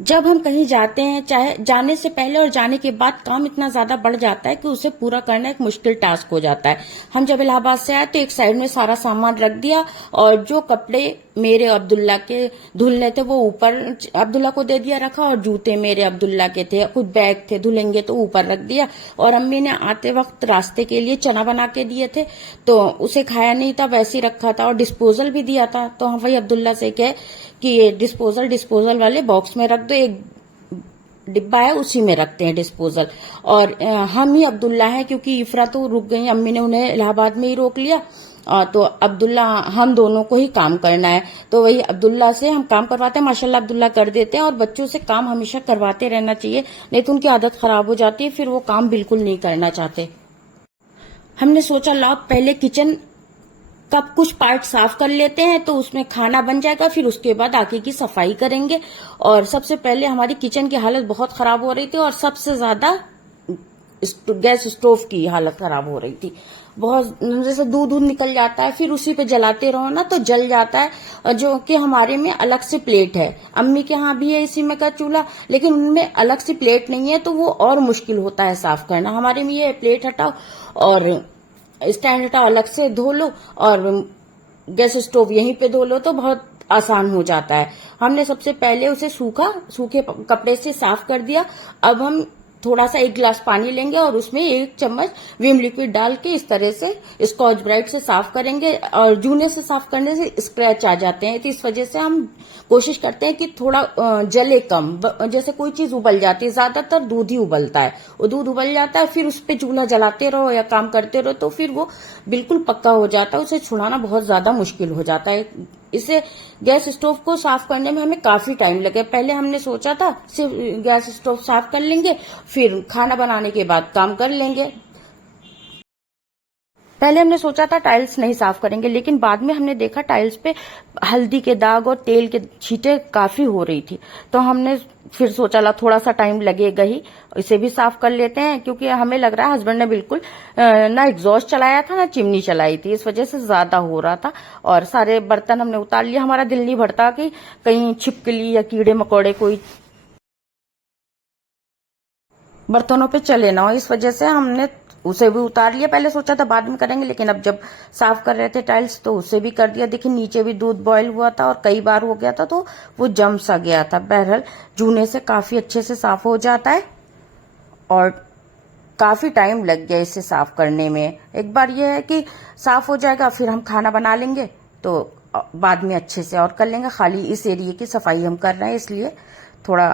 जब हम कहीं जाते हैं, चाहे जाने से पहले और जाने के बाद काम इतना ज्यादा बढ़ जाता है कि उसे पूरा करना एक मुश्किल टास्क हो जाता है। हम जब इलाहाबाद से आए तो एक साइड में सारा सामान रख दिया और जो कपड़े मेरे अब्दुल्ला के धुलने थे वो ऊपर अब्दुल्ला को दे दिया रखा, और जूते मेरे अब्दुल्ला के थे, कुछ बैग थे धुलेंगे तो ऊपर रख दिया। और अम्मी ने आते वक्त रास्ते के लिए चना बना के दिए थे, तो उसे खाया नहीं था, वैसे ही रखा था, और डिस्पोजल भी दिया था। तो हम वही अब्दुल्ला से कहे कि ये डिस्पोजल वाले बॉक्स में रख दो, एक डिब्बा है उसी में रखते हैं डिस्पोजल। और हम ही अब्दुल्ला है, क्योंकि इफ्रा तो रुक गई, अम्मी ने उन्हें इलाहाबाद में ही रोक लिया। तो अब्दुल्ला हम दोनों को ही काम करना है, तो वही अब्दुल्ला से हम काम करवाते हैं। माशाल्लाह अब्दुल्ला कर देते हैं, और बच्चों से काम हमेशा करवाते रहना चाहिए, नहीं तो उनकी आदत खराब हो जाती है, फिर वो काम बिल्कुल नहीं करना चाहते। हमने सोचा लाओ पहले किचन का कुछ पार्ट साफ कर लेते हैं, तो उसमें खाना बन जाएगा, फिर उसके बाद आगे की सफाई करेंगे। और सबसे पहले हमारी किचन की हालत बहुत खराब हो रही थी, और सबसे ज्यादा गैस स्टोव की हालत खराब हो रही थी। बहुत जैसे दूध निकल जाता है, फिर उसी पे जलाते रहो ना तो जल जाता है। और जो कि हमारे में अलग से प्लेट है, अम्मी के यहाँ भी है इसी में का चूल्हा, लेकिन उनमें अलग से प्लेट नहीं है, तो वो और मुश्किल होता है साफ करना। हमारे में ये प्लेट हटाओ और स्टैंड हटाओ, अलग से धो लो, और गैस स्टोव यहीं पे धो लो, तो बहुत आसान हो जाता है। हमने सबसे पहले उसे सूखे कपड़े से साफ कर दिया। अब हम थोड़ा सा 1 गिलास पानी लेंगे और उसमें 1 चम्मच विम लिक्विड डाल के इस तरह से स्कॉच ब्राइट से साफ करेंगे। और जूने से साफ करने से स्क्रैच आ जाते हैं, तो इस वजह से हम कोशिश करते हैं कि थोड़ा जले कम। जैसे कोई चीज उबल जाती है, ज्यादातर दूध ही उबलता है, वो दूध उबल जाता है, फिर उस पर चूल्हा जलाते रहो या काम करते रहो, तो फिर वो बिल्कुल पक्का हो जाता है, उसे छुड़ाना बहुत ज्यादा मुश्किल हो जाता है। इसे गैस स्टोव को साफ करने में हमें काफी टाइम लगे। पहले हमने सोचा था सिर्फ गैस स्टोव साफ कर लेंगे, फिर खाना बनाने के बाद काम कर लेंगे। पहले हमने सोचा था टाइल्स नहीं साफ करेंगे, लेकिन बाद में हमने देखा टाइल्स पे हल्दी के दाग और तेल के छींटे काफी हो रही थी, तो हमने फिर सोचा ला थोड़ा सा टाइम लगेगा ही, इसे भी साफ कर लेते हैं। क्योंकि हमें लग रहा है हस्बैंड ने बिल्कुल ना एग्जॉस्ट चलाया था ना चिमनी चलाई थी, इस वजह से ज्यादा हो रहा था। और सारे बर्तन हमने उतार लिया, हमारा दिल नहीं भरता कि कहीं छिपकली या कीड़े मकोड़े कोई बर्तनों पे चले ना हो, इस वजह से हमने उसे भी उतार लिया। पहले सोचा था बाद में करेंगे, लेकिन अब जब साफ कर रहे थे टाइल्स तो उसे भी कर दिया। देखिए नीचे भी दूध बॉयल हुआ था और कई बार हो गया था, तो वो जम सा गया था। बहरहाल जूने से काफी अच्छे से साफ हो जाता है, और काफी टाइम लग गया इसे साफ करने में। एक बार ये है कि साफ हो जाएगा, फिर हम खाना बना लेंगे, तो बाद में अच्छे से और कर लेंगे। खाली इस एरिया की सफाई हम कर रहे हैं, इसलिए थोड़ा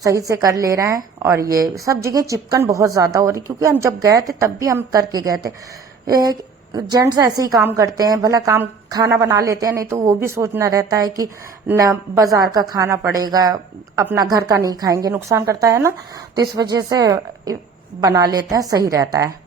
सही से कर ले रहे हैं। और ये सब जगह चिपकन बहुत ज्यादा हो रही, क्योंकि हम जब गए थे तब भी हम करके गए थे। जेंट्स ऐसे ही काम करते हैं, भला काम खाना बना लेते हैं, नहीं तो वो भी सोचना रहता है कि न बाजार का खाना पड़ेगा, अपना घर का नहीं खाएंगे, नुकसान करता है ना, तो इस वजह से बना लेते हैं, सही रहता है।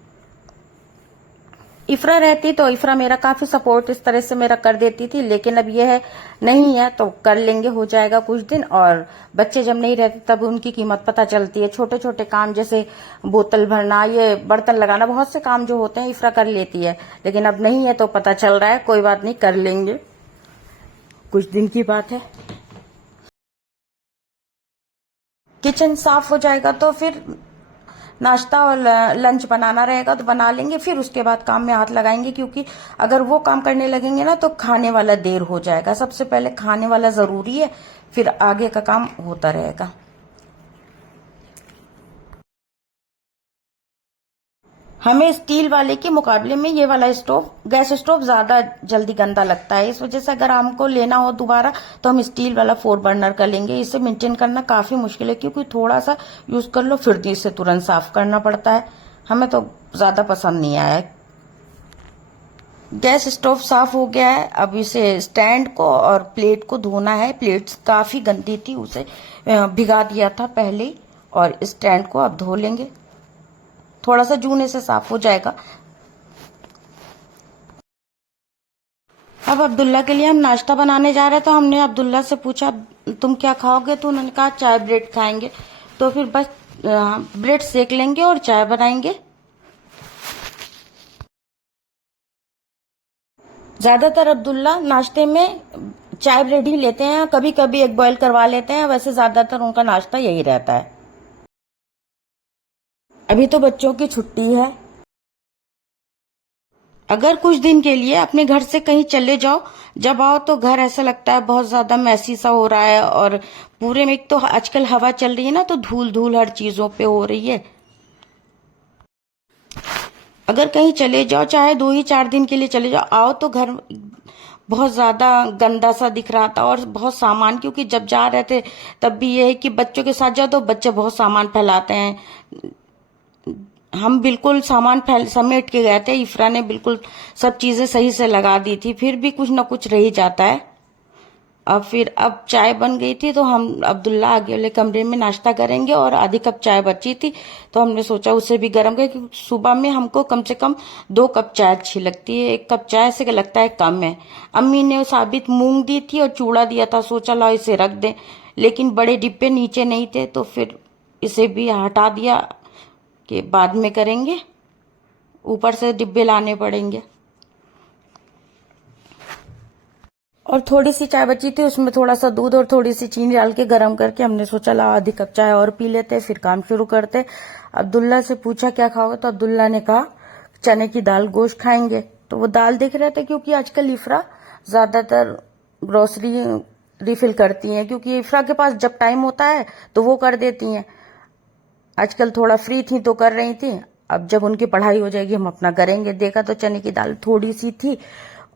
इफ्रा रहती तो इफ्रा मेरा काफी सपोर्ट इस तरह से मेरा कर देती थी, लेकिन अब यह है नहीं है तो कर लेंगे, हो जाएगा कुछ दिन। और बच्चे जब नहीं रहते तब उनकी कीमत पता चलती है। छोटे छोटे काम जैसे बोतल भरना, ये बर्तन लगाना, बहुत से काम जो होते हैं इफ्रा कर लेती है, लेकिन अब नहीं है तो पता चल रहा है, कोई बात नहीं कर लेंगे, कुछ दिन की बात है। किचन साफ हो जाएगा तो फिर नाश्ता और लंच बनाना रहेगा तो बना लेंगे, फिर उसके बाद काम में हाथ लगाएंगे। क्योंकि अगर वो काम करने लगेंगे ना तो खाने वाला देर हो जाएगा। सबसे पहले खाने वाला जरूरी है, फिर आगे का काम होता रहेगा। हमें स्टील वाले के मुकाबले में ये वाला स्टोव, गैस स्टोव ज्यादा जल्दी गंदा लगता है, इस वजह से अगर हमको लेना हो दोबारा तो हम स्टील वाला 4 बर्नर का लेंगे। इसे मेंटेन करना काफी मुश्किल है, क्योंकि थोड़ा सा यूज कर लो फिर इसे तुरंत साफ करना पड़ता है। हमें तो ज्यादा पसंद नहीं आया है। गैस स्टोव साफ हो गया है, अब इसे स्टैंड को और प्लेट को धोना है। प्लेट्स काफी गंदी थी, उसे भिगा दिया था पहले ही, और स्टैंड को अब धो लेंगे, थोड़ा सा जूने से साफ हो जाएगा। अब अब्दुल्ला के लिए हम नाश्ता बनाने जा रहे हैं, तो हमने अब्दुल्ला से पूछा तुम क्या खाओगे, तो उन्होंने कहा चाय ब्रेड खाएंगे। तो फिर बस ब्रेड सेक लेंगे और चाय बनाएंगे। ज्यादातर अब्दुल्ला नाश्ते में चाय ब्रेड ही लेते हैं, कभी कभी एग बॉयल करवा लेते हैं, वैसे ज्यादातर उनका नाश्ता यही रहता है। अभी तो बच्चों की छुट्टी है। अगर कुछ दिन के लिए अपने घर से कहीं चले जाओ, जब आओ तो घर ऐसा लगता है बहुत ज्यादा मैसी सा हो रहा है, और पूरे में एक तो आजकल हवा चल रही है ना, तो धूल धूल हर चीजों पे हो रही है। अगर कहीं चले जाओ, चाहे 2 ही 4 दिन के लिए चले जाओ, आओ तो घर बहुत ज्यादा गंदा सा दिख रहा था, और बहुत सामान, क्योंकि जब जा रहे थे तब भी ये है कि बच्चों के साथ जाओ तो बच्चे बहुत सामान फैलाते हैं। हम बिल्कुल सामान फैल समेट के गए थे, इफ्रा ने बिल्कुल सब चीजें सही से लगा दी थी, फिर भी कुछ ना कुछ रह ही जाता है। अब चाय बन गई थी, तो हम अब्दुल्ला आगे वाले कमरे में नाश्ता करेंगे, और आधी कप चाय बची थी तो हमने सोचा उसे भी गर्म करें, क्योंकि सुबह में हमको कम से कम 2 कप चाय अच्छी लगती है, 1 कप चाय से लगता है कम है। अम्मी ने साबित मूंग दी थी और चूड़ा दिया था, सोचा लाओ इसे रख दें, लेकिन बड़े डिब्बे नीचे नहीं थे, तो फिर इसे भी हटा दिया कि बाद में करेंगे, ऊपर से डिब्बे लाने पड़ेंगे। और थोड़ी सी चाय बची थी, उसमें थोड़ा सा दूध और थोड़ी सी चीनी डाल के गर्म करके हमने सोचा ला आधी कप चाय और पी लेते, फिर काम शुरू करते। अब्दुल्ला से पूछा क्या खाओगे, तो अब्दुल्ला ने कहा चने की दाल गोश्त खाएंगे। तो वो दाल देख रहे थे, क्योंकि आजकल इफ्रा ज्यादातर ग्रोसरी रिफिल करती हैं, क्योंकि इफ्रा के पास जब टाइम होता है तो वो कर देती हैं। आजकल थोड़ा फ्री थी तो कर रही थी, अब जब उनकी पढ़ाई हो जाएगी हम अपना करेंगे। देखा तो चने की दाल थोड़ी सी थी,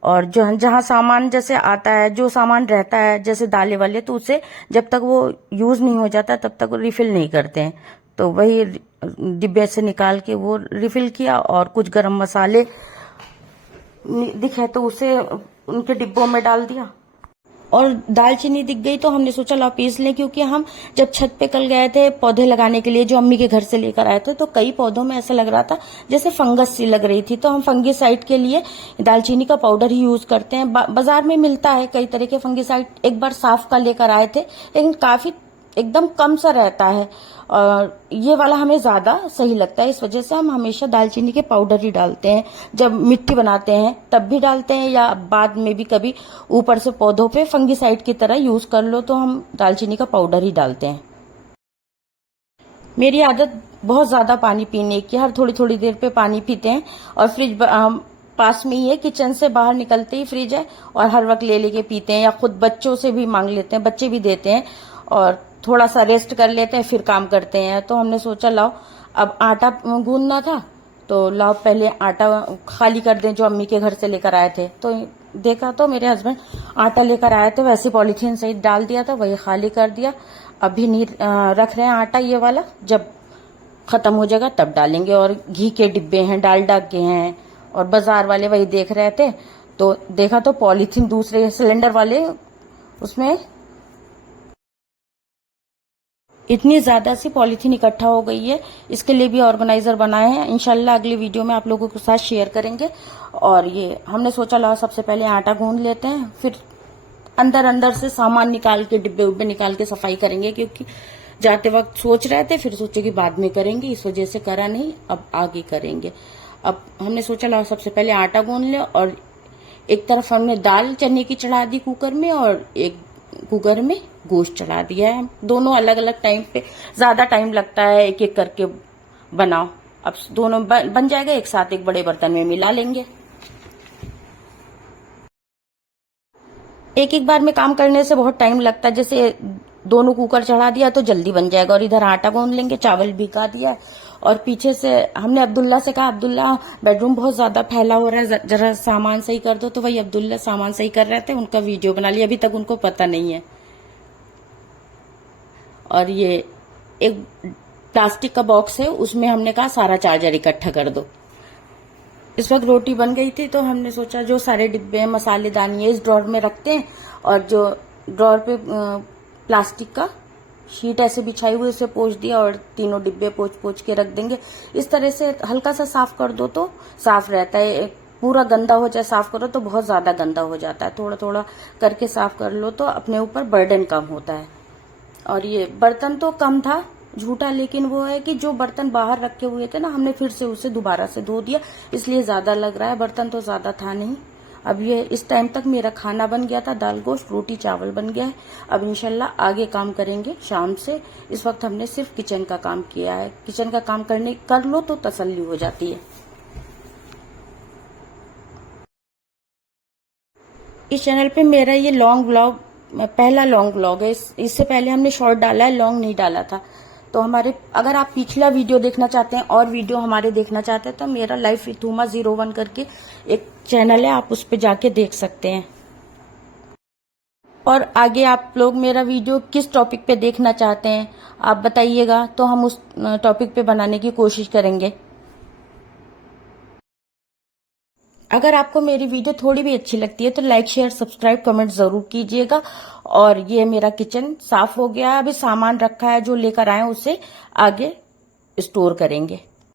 और जो जहां सामान जैसे आता है, जो सामान रहता है जैसे दालें वाले, तो उसे जब तक वो यूज नहीं हो जाता तब तक वो रिफिल नहीं करते हैं, तो वही डिब्बे से निकाल के वो रिफिल किया। और कुछ गरम मसाले दिखे तो उसे उनके डिब्बों में डाल दिया, और दालचीनी दिख गई तो हमने सोचा ला पीस लें, क्योंकि हम जब छत पे कल गए थे पौधे लगाने के लिए, जो अम्मी के घर से लेकर आए थे, तो कई पौधों में ऐसा लग रहा था जैसे फंगस सी लग रही थी, तो हम फंगिसाइड के लिए दालचीनी का पाउडर ही यूज करते हैं। बाजार में मिलता है कई तरह के फंगिसाइड, एक बार साफ का लेकर आए थे, लेकिन काफी एकदम कम सा रहता है, और ये वाला हमें ज्यादा सही लगता है, इस वजह से हम हमेशा दालचीनी के पाउडर ही डालते हैं। जब मिट्टी बनाते हैं तब भी डालते हैं, या बाद में भी कभी ऊपर से पौधों पे फंगिसाइड की तरह यूज कर लो तो हम दालचीनी का पाउडर ही डालते हैं। मेरी आदत बहुत ज्यादा पानी पीने की, हर थोड़ी थोड़ी देर पे पानी पीते हैं, और फ्रिज पास में ही है, किचन से बाहर निकलते ही फ्रिज है, और हर वक्त ले लेके पीते हैं, या खुद बच्चों से भी मांग लेते हैं, बच्चे भी देते हैं, और थोड़ा सा रेस्ट कर लेते हैं फिर काम करते हैं। तो हमने सोचा लाओ अब आटा गूंदना था, तो लाओ पहले आटा खाली कर दें जो अम्मी के घर से लेकर आए थे। तो देखा तो मेरे हस्बैंड आटा लेकर आए थे, वैसे पॉलीथीन सहित डाल दिया था, वही खाली कर दिया। अभी नहीं रख रहे हैं आटा ये वाला, जब खत्म हो जाएगा तब डालेंगे। और घी के डिब्बे हैं, डालडा के हैं, और बाजार वाले वही देख रहे थे, तो देखा तो पॉलीथीन दूसरे सिलेंडर वाले, उसमें इतनी ज्यादा सी पॉलीथीन इकट्ठा हो गई है, इसके लिए भी ऑर्गेनाइजर बनाए हैं, इंशाल्लाह अगली वीडियो में आप लोगों के साथ शेयर करेंगे। और ये हमने सोचा ला सबसे पहले आटा गूंद लेते हैं, फिर अंदर अंदर से सामान निकाल के डिब्बे उब्बे निकाल के सफाई करेंगे, क्योंकि जाते वक्त सोच रहे थे फिर सोचे कि बाद में करेंगे, इस वजह से करा नहीं, अब आगे करेंगे। अब हमने सोचा ला सबसे पहले आटा गूंद ले, और एक तरफ हमने दाल चने की चढ़ा दी कुकर में, और एक कुकर में गोश्त चढ़ा दिया है। दोनों अलग अलग टाइम पे, ज्यादा टाइम लगता है एक एक करके बनाओ। अब दोनों बन जाएगा, एक साथ एक बड़े बर्तन में मिला लेंगे। एक एक बार में काम करने से बहुत टाइम लगता है, जैसे दोनों कुकर चढ़ा दिया तो जल्दी बन जाएगा, और इधर आटा गूंद लेंगे, चावल भिगा दिया है। और पीछे से हमने अब्दुल्ला से कहा अब्दुल्ला बेडरूम बहुत ज्यादा फैला हो रहा है, जरा सामान सही कर दो, तो वही अब्दुल्ला सामान सही कर रहे थे, उनका वीडियो बना लिया, अभी तक उनको पता नहीं है। और ये एक प्लास्टिक का बॉक्स है, उसमें हमने कहा सारा चार्जर इकट्ठा कर दो। इस वक्त रोटी बन गई थी, तो हमने सोचा जो सारे डिब्बे मसालेदानी इस ड्रॉर में रखते हैं, और जो ड्रॉर पे प्लास्टिक का शीट ऐसे बिछाई हुई उसे पोंछ दिया, और तीनों डिब्बे पोंछ पोंछ के रख देंगे। इस तरह से हल्का सा साफ कर दो तो साफ रहता है, पूरा गंदा हो जाए साफ करो तो बहुत ज्यादा गंदा हो जाता है, थोड़ा थोड़ा करके साफ कर लो तो अपने ऊपर बर्डन कम होता है। और ये बर्तन तो कम था झूठा, लेकिन वो है कि जो बर्तन बाहर रखे हुए थे ना, हमने फिर से उसे दोबारा से धो दिया, इसलिए ज्यादा लग रहा है, बर्तन तो ज्यादा था नहीं। अब ये इस टाइम तक मेरा खाना बन गया था, दाल गोश्त रोटी चावल बन गया है। अब इंशाल्लाह आगे काम करेंगे शाम से। इस वक्त हमने सिर्फ किचन का काम किया है। किचन का काम कर लो तो तसल्ली हो जाती है। इस चैनल पे मेरा ये लॉन्ग व्लॉग पहला लॉन्ग व्लॉग है। इससे पहले हमने शॉर्ट डाला है, लॉन्ग नहीं डाला था। तो अगर आप पिछला वीडियो देखना चाहते हैं और वीडियो हमारे देखना चाहते हैं तो मेरा लाइफ विथ हुमा 01 करके एक चैनल है, आप उस पर जाके देख सकते हैं। और आगे आप लोग मेरा वीडियो किस टॉपिक पे देखना चाहते हैं आप बताइएगा, तो हम उस टॉपिक पे बनाने की कोशिश करेंगे। अगर आपको मेरी वीडियो थोड़ी भी अच्छी लगती है तो लाइक शेयर सब्सक्राइब कमेंट जरूर कीजिएगा। और ये मेरा किचन साफ हो गया है, अभी सामान रखा है, जो लेकर आए उसे आगे स्टोर करेंगे।